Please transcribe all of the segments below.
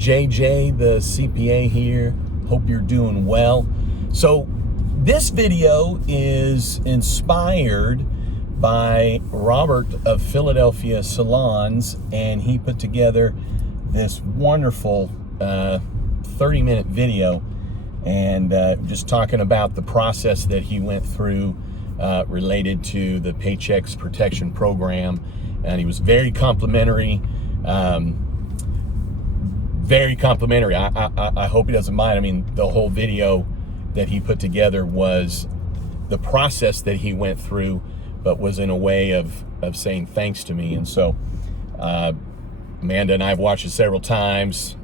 JJ, the CPA here. Hope you're doing well. So this video is inspired by Robert of Philadelphia Salons, and he put together this wonderful 30-minute video and just talking about the process that he went through related to the Paychex Protection Program. And he was very complimentary. Very complimentary. I hope he doesn't mind. I mean, the whole video that he put together was the process that he went through, but was in a way of saying thanks to me. And so Amanda and I have watched it several times,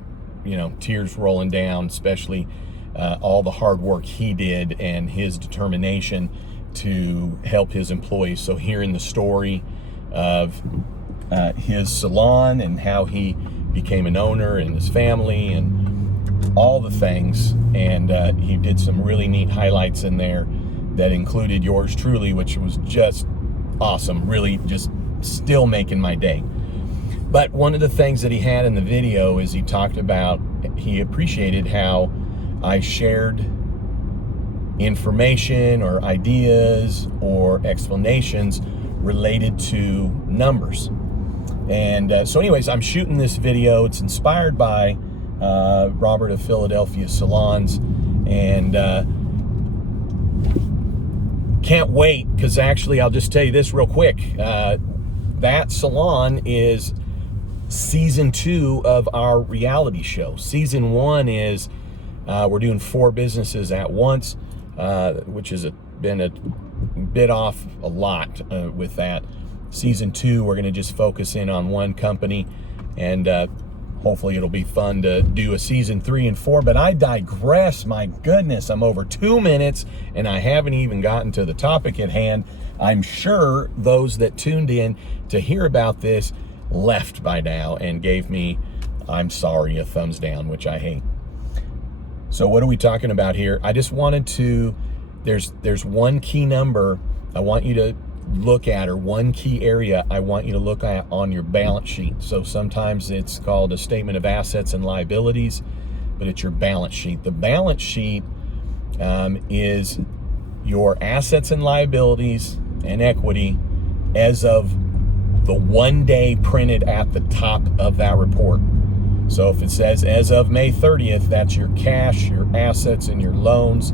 you know, tears rolling down, especially all the hard work he did and his determination to help his employees. So hearing the story of his salon and how he became an owner and his family and all the things, and he did some really neat highlights in there that included yours truly, which was just awesome, really just still making my day. But one of the things that he had in the video is he talked about, he appreciated how I shared information or ideas or explanations related to numbers. And so anyways, I'm shooting this video. It's inspired by Robert of Philadelphia Salons, and can't wait, because actually I'll just tell you this real quick. That salon is season 2 of our reality show. Season 1 is we're doing 4 businesses at once, which has been a bit off a lot with that. Season 2, we're going to just focus in on one company, and hopefully it'll be fun to do a season 3 and 4. But I digress. My goodness, I'm over 2 minutes and I haven't even gotten to the topic at hand. I'm sure those that tuned in to hear about this left by now and gave me, I'm sorry, a thumbs down, which I hate. So what are we talking about here? I just wanted to, there's one key number I want you to look at, or one key area I want you to look at on your balance sheet. So sometimes it's called a statement of assets and liabilities, but it's your balance sheet. The balance sheet is your assets and liabilities and equity as of the one day printed at the top of that report. So if it says as of May 30th, that's your cash, your assets, and your loans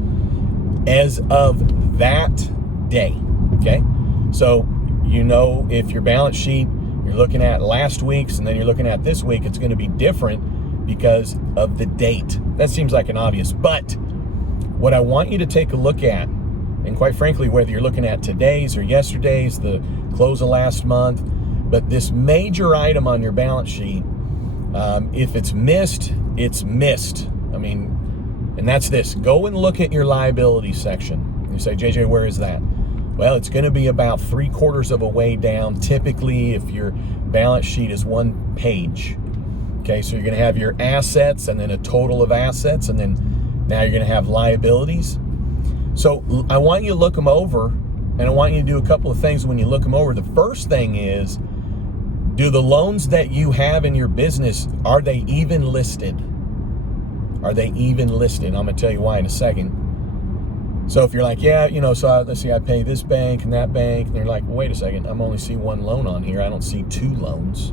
as of that day, okay? So, you know, if your balance sheet, you're looking at last week's and then you're looking at this week, it's going to be different because of the date. That seems like an obvious, but what I want you to take a look at, and quite frankly, whether you're looking at today's or yesterday's, the close of last month, but this major item on your balance sheet, if it's missed, it's missed. I mean, and that's this. Go and look at your liability section. You say, JJ, where is that? Well, it's going to be about 3/4 of a way down. Typically, if your balance sheet is one page. Okay, so you're going to have your assets and then a total of assets, and then now you're going to have liabilities. So I want you to look them over, and I want you to do a couple of things when you look them over. The first thing is, do the loans that you have in your business, are they even listed? Are they even listed? I'm going to tell you why in a second. So if you're like, yeah, you know, so let's see, I pay this bank and that bank, and they're like, well, wait a second, I'm only seeing one loan on here. I don't see 2 loans.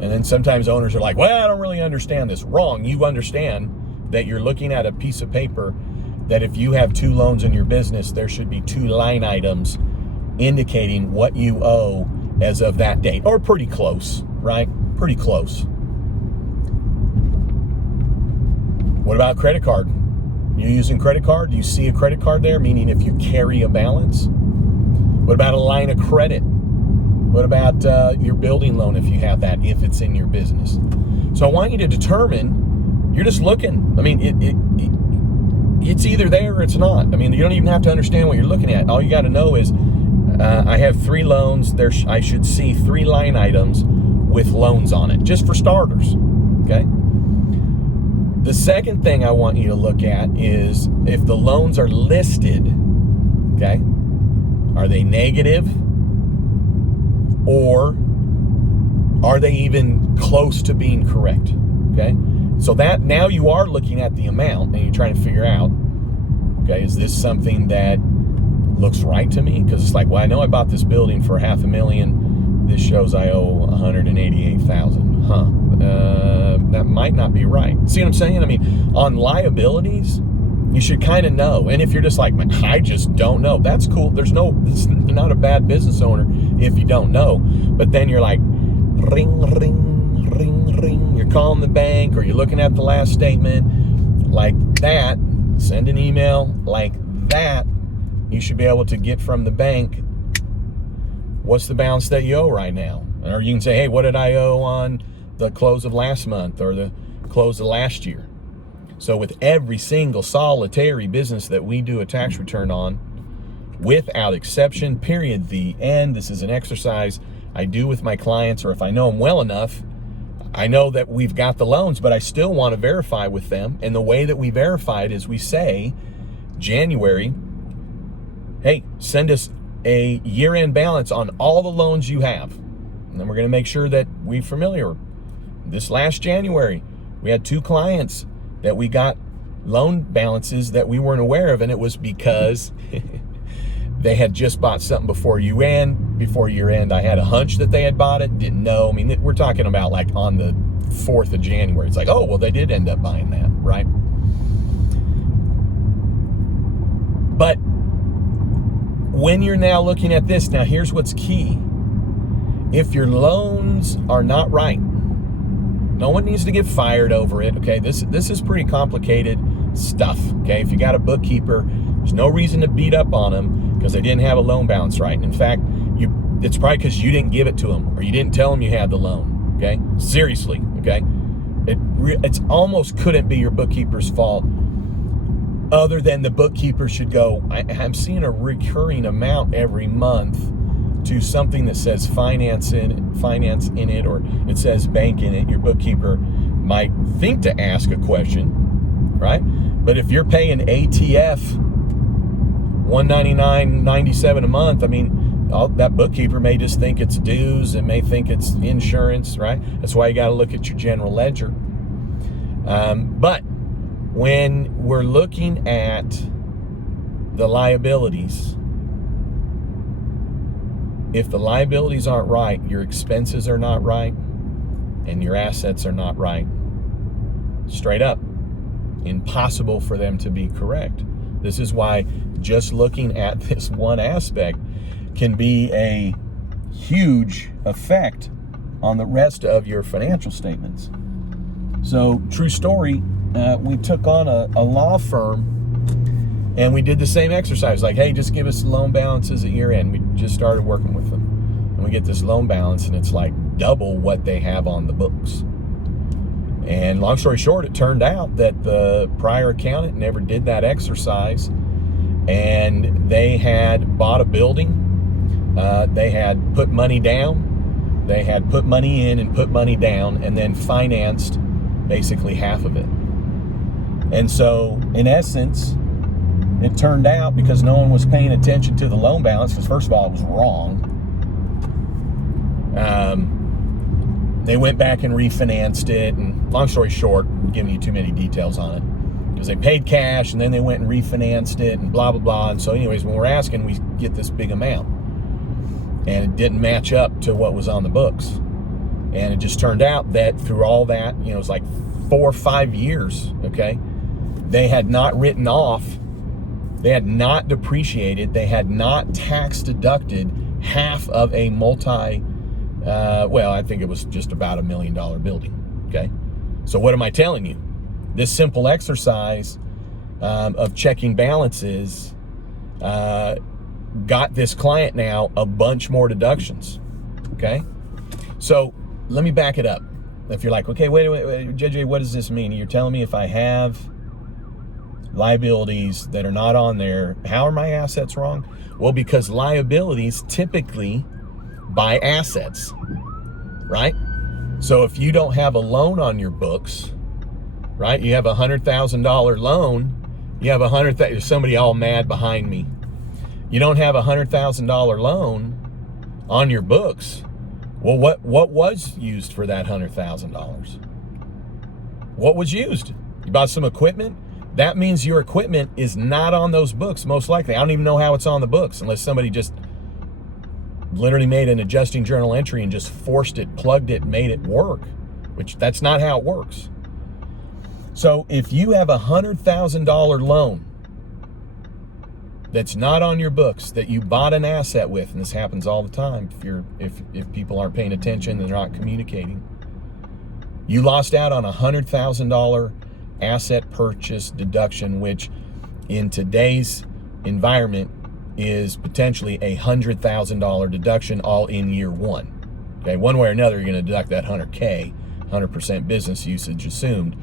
And then sometimes owners are like, well, I don't really understand this. Wrong. You understand that you're looking at a piece of paper that if you have 2 loans in your business, there should be 2 line items indicating what you owe as of that date, or pretty close, right? Pretty close. What about credit card? You're using credit card? Do you see a credit card there? Meaning if you carry a balance. What about a line of credit? What about your building loan if you have that, if it's in your business? So I want you to determine, you're just looking. I mean, it's either there or it's not. I mean, you don't even have to understand what you're looking at. All you got to know is I have 3 loans. I should see 3 line items with loans on it, just for starters, okay? The second thing I want you to look at is if the loans are listed, okay, are they negative, or are they even close to being correct, okay? So that now you are looking at the amount and you're trying to figure out, okay, is this something that looks right to me? Because it's like, well, I know I bought this building for $500,000. This shows I owe $188,000. That might not be right. See what I'm saying? I mean, on liabilities, you should kind of know. And if you're just like, I just don't know, that's cool. You're not a bad business owner if you don't know. But then you're like, ring, ring, ring, ring. You're calling the bank or you're looking at the last statement like that. Send an email like that. You should be able to get from the bank, what's the balance that you owe right now? Or you can say, hey, what did I owe on the close of last month or the close of last year? So with every single solitary business that we do a tax return on, without exception, period, the end, this is an exercise I do with my clients, or if I know them well enough, I know that we've got the loans, but I still want to verify with them. And the way that we verify it is we say, January, hey, send us a year-end balance on all the loans you have. And then we're going to make sure that we're familiar. This last January, we had 2 clients that we got loan balances that we weren't aware of, and it was because they had just bought something before year end. I had a hunch that they had bought it, didn't know. I mean, we're talking about like on the 4th of January. It's like, oh, well, they did end up buying that, right? But when you're now looking at this, now here's what's key. If your loans are not right, no one needs to get fired over it, okay? This is pretty complicated stuff, okay? If you got a bookkeeper, there's no reason to beat up on them because they didn't have a loan balance right. And in fact, it's probably because you didn't give it to them or you didn't tell them you had the loan, okay? Seriously, okay? It's almost couldn't be your bookkeeper's fault, other than the bookkeeper should go, I'm seeing a recurring amount every month to something that says finance in it, or it says bank in it. Your bookkeeper might think to ask a question, right? But if you're paying ATF $199.97 a month, I mean, that bookkeeper may just think it's dues and may think it's insurance, right? That's why you got to look at your general ledger. But when we're looking at the liabilities, if the liabilities aren't right, your expenses are not right, and your assets are not right, straight up, impossible for them to be correct. This is why just looking at this one aspect can be a huge effect on the rest of your financial statements. So, true story, we took on a law firm and we did the same exercise, like, hey, just give us loan balances at year end. We just started working with them. And we get this loan balance and it's like double what they have on the books. And long story short, it turned out that the prior accountant never did that exercise, and they had bought a building. They had put money down. They had put money in and put money down and then financed basically half of it. And so, in essence, it turned out, because no one was paying attention to the loan balance, because first of all, it was wrong. They went back and refinanced it, and long story short, I'm giving you too many details on it, because they paid cash and then they went and refinanced it and blah, blah, blah. And so anyways, when we're asking, we get this big amount, and it didn't match up to what was on the books. And it just turned out that through all that, it was like 4 or 5 years, okay, they had not written off, they had not depreciated, they had not tax deducted half of a I think it was just about $1 million building, okay? So what am I telling you? This simple exercise of checking balances got this client now a bunch more deductions, okay? So let me back it up. If you're like, okay, wait, JJ, what does this mean? You're telling me if I have liabilities that are not on there, how are my assets wrong? Well, because liabilities typically buy assets, right? So if you don't have a loan on your books, right? You have a $100,000 loan, you have there's somebody all mad behind me. You don't have a $100,000 loan on your books. Well, what was used for that $100,000? What was used? You bought some equipment? That means your equipment is not on those books, most likely. I don't even know how it's on the books unless somebody just literally made an adjusting journal entry and just forced it, plugged it, made it work, which that's not how it works. So if you have a $100,000 loan that's not on your books, that you bought an asset with, and this happens all the time if people aren't paying attention and they're not communicating, you lost out on a $100,000 asset purchase deduction, which in today's environment is potentially a $100,000 deduction all in year one. Okay, one way or another, you're going to deduct that 100K, 100% business usage assumed.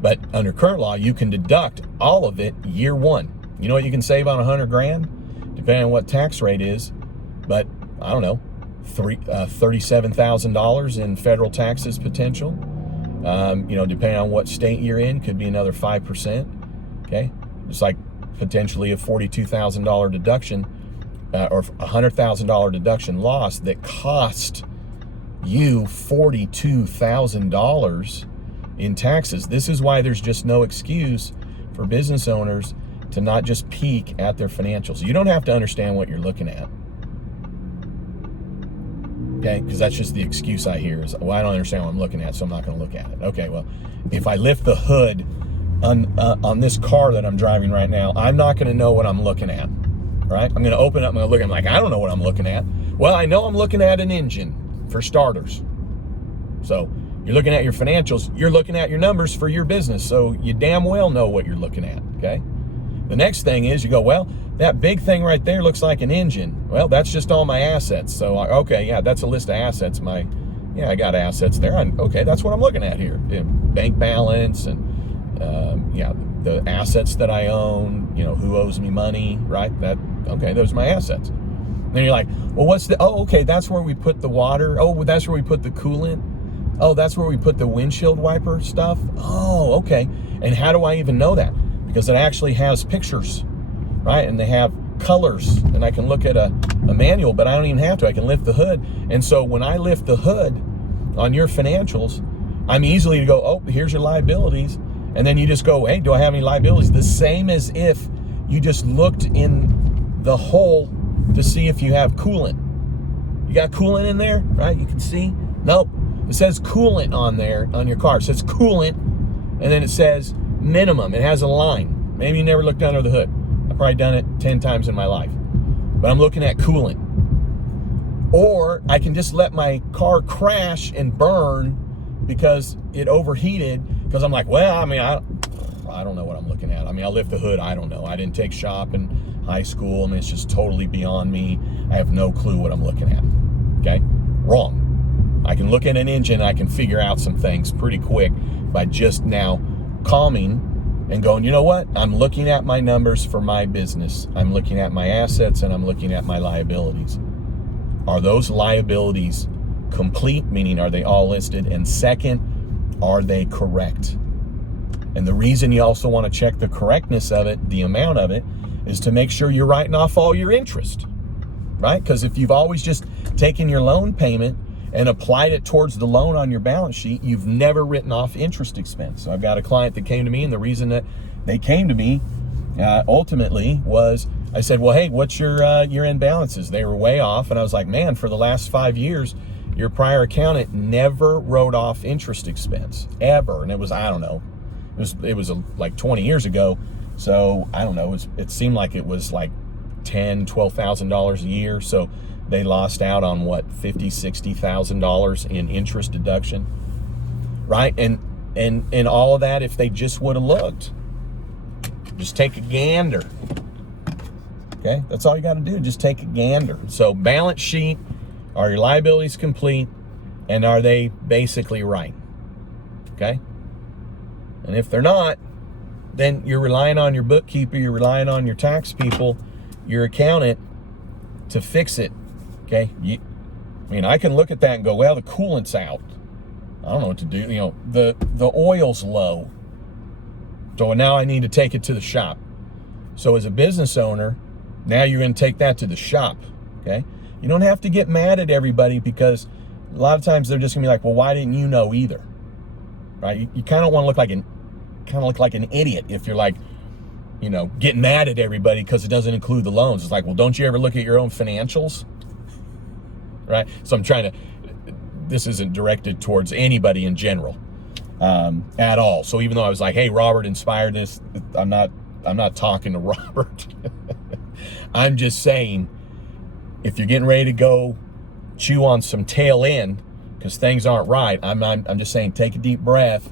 But under current law, you can deduct all of it year one. You know what you can save on 100 grand? Depending on what tax rate is, but I don't know, $37,000 in federal taxes potential. Depending on what state you're in, could be another 5%. Okay, it's like potentially a $42,000 deduction or $100,000 deduction loss that cost you $42,000 in taxes. This is why there's just no excuse for business owners to not just peek at their financials. You don't have to understand what you're looking at. Okay, because that's just the excuse I hear is, well, I don't understand what I'm looking at, so I'm not going to look at it. Okay, well, if I lift the hood on this car that I'm driving right now, I'm not going to know what I'm looking at, right? I'm going to open it up, I'm going to look, I'm like, I don't know what I'm looking at. Well, I know I'm looking at an engine for starters. So you're looking at your financials, you're looking at your numbers for your business, so you damn well know what you're looking at, okay? The next thing is you go, well, that big thing right there looks like an engine. Well, that's just all my assets. So, okay, yeah, that's a list of assets. I got assets there. Okay, that's what I'm looking at here. Bank balance and, the assets that I own, who owes me money, right? Okay, those are my assets. Then you're like, well, okay, that's where we put the water. Oh, that's where we put the coolant. Oh, that's where we put the windshield wiper stuff. Oh, okay. And how do I even know that? Because it actually has pictures, right? And they have colors, and I can look at a manual, but I don't even have to. I can lift the hood. And so when I lift the hood on your financials, I'm easily to go, oh, here's your liabilities. And then you just go, hey, do I have any liabilities? The same as if you just looked in the hole to see if you have coolant. You got coolant in there, right? You can see. Nope. It says coolant on there on your car. It says coolant, and then it says minimum. It has a line. Maybe you never looked under the hood. I've probably done it 10 times in my life. But I'm looking at coolant. Or I can just let my car crash and burn because it overheated, because I'm like, well, I don't know what I'm looking at. I'll lift the hood. I don't know. I didn't take shop in high school. It's just totally beyond me. I have no clue what I'm looking at. Okay? Wrong. I can look at an engine, I can figure out some things pretty quick by just now calming and going, you know what? I'm looking at my numbers for my business. I'm looking at my assets, and I'm looking at my liabilities. Are those liabilities complete? Meaning, are they all listed? And second, are they correct? And the reason you also want to check the correctness of it, the amount of it, is to make sure you're writing off all your interest, right? Because if you've always just taken your loan payment and applied it towards the loan on your balance sheet, you've never written off interest expense. So I've got a client that came to me, and the reason that they came to me ultimately was, I said, well, hey, what's your year-end balances? They were way off, and I was like, man, for the last 5 years, your prior accountant never wrote off interest expense, ever. And it was, I don't know, it was like 20 years ago, so I don't know, it seemed like it was like $10,000, $12,000 a year, so they lost out on what, $50,000, $60,000 in interest deduction, right? And all of that, if they just would have looked, just take a gander. Okay, that's all you got to do. Just take a gander. So balance sheet, are your liabilities complete, and are they basically right? Okay, and if they're not, then you're relying on your bookkeeper, you're relying on your tax people, your accountant to fix it. Okay, I can look at that and go, well, the coolant's out. I don't know what to do. The oil's low. So now I need to take it to the shop. So as a business owner, now you're going to take that to the shop. Okay, you don't have to get mad at everybody, because a lot of times they're just going to be like, well, why didn't you know either? right? You kind of want to look like an idiot if you're like, you know, getting mad at everybody because it doesn't include the loans. It's like, well, don't you ever look at your own financials, right? So I'm trying to, this isn't directed towards anybody in general at all. So even though I was like, hey, Robert inspired this, I'm not talking to Robert. I'm just saying, if you're getting ready to go chew on some tail end because things aren't right, I'm just saying, take a deep breath,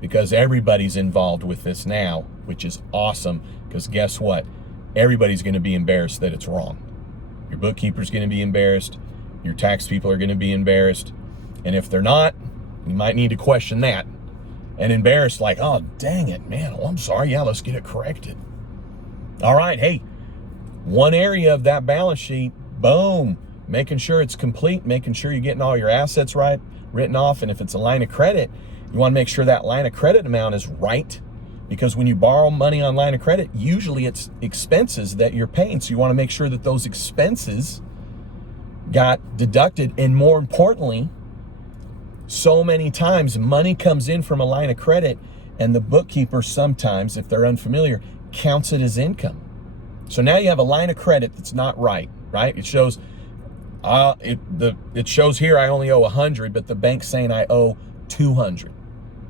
because everybody's involved with this now, which is awesome, because guess what? Everybody's going to be embarrassed that it's wrong. Your bookkeeper's going to be embarrassed. Your tax people are going to be embarrassed. And if they're not, you might need to question that. And embarrassed like, oh, dang it, man. Well, I'm sorry. Yeah, let's get it corrected. All right. Hey, one area of that balance sheet, boom, making sure it's complete, making sure you're getting all your assets right, written off. And if it's a line of credit, you want to make sure that line of credit amount is right, because when you borrow money on line of credit, usually it's expenses that you're paying. So you want to make sure that those expenses got deducted. And more importantly, so many times money comes in from a line of credit and the bookkeeper sometimes, if they're unfamiliar, counts it as income. So now you have a line of credit that's not right? It shows it shows here I only owe 100, but the bank's saying I owe 200.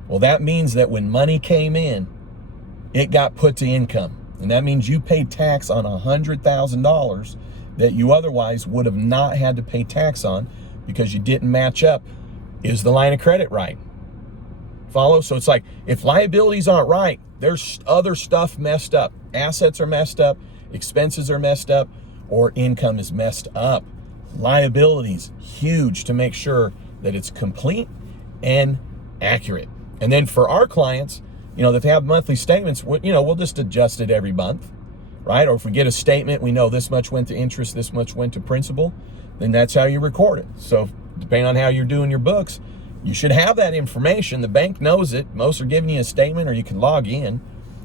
Well, that means that when money came in, it got put to income. And that means you paid tax on $100,000 that you otherwise would have not had to pay tax on because you didn't match up. Is the line of credit right? Follow? So it's like, if liabilities aren't right, there's other stuff messed up. Assets are messed up, expenses are messed up, or income is messed up. Liabilities, huge to make sure that it's complete and accurate. And then for our clients, you know, that they have monthly statements, we'll just adjust it every month, right? Or if we get a statement, we know this much went to interest, this much went to principal, then that's how you record it. So depending on how you're doing your books, you should have that information. The bank knows it. Most are giving you a statement, or you can log in.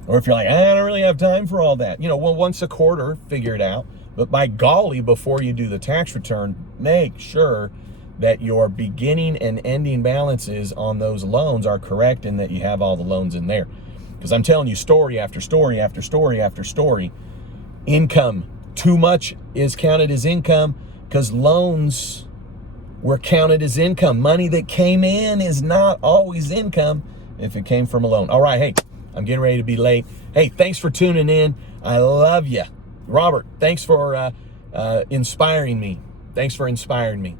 Or if you're like, I don't really have time for all that, well, once a quarter, figure it out. But by golly, before you do the tax return, make sure that your beginning and ending balances on those loans are correct and that you have all the loans in there. Because I'm telling you, story after story after story after story, income, too much is counted as income because loans were counted as income. Money that came in is not always income if it came from a loan. All right, hey, I'm getting ready to be late. Hey, thanks for tuning in. I love you. Robert, thanks for inspiring me. Thanks for inspiring me.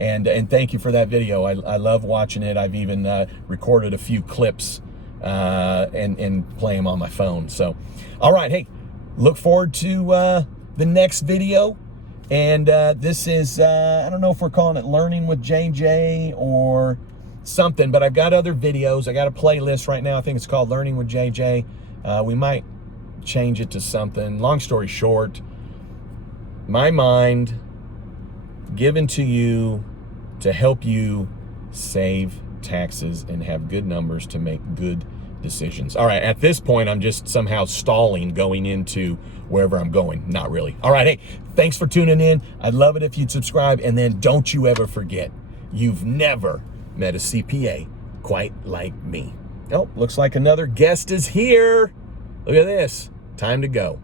And thank you for that video. I love watching it. I've even recorded a few clips and play them on my phone. So, all right, hey, look forward to the next video. And this is, I don't know if we're calling it Learning with JJ or something, but I've got other videos. I got a playlist right now. I think it's called Learning with JJ. We might change it to something. Long story short, my mind given to you to help you save taxes and have good numbers to make good decisions. All right, at this point, I'm just somehow stalling going into wherever I'm going. Not really. All right, hey, thanks for tuning in. I'd love it if you'd subscribe. And then don't you ever forget, you've never met a CPA quite like me. Oh, looks like another guest is here. Look at this. Time to go.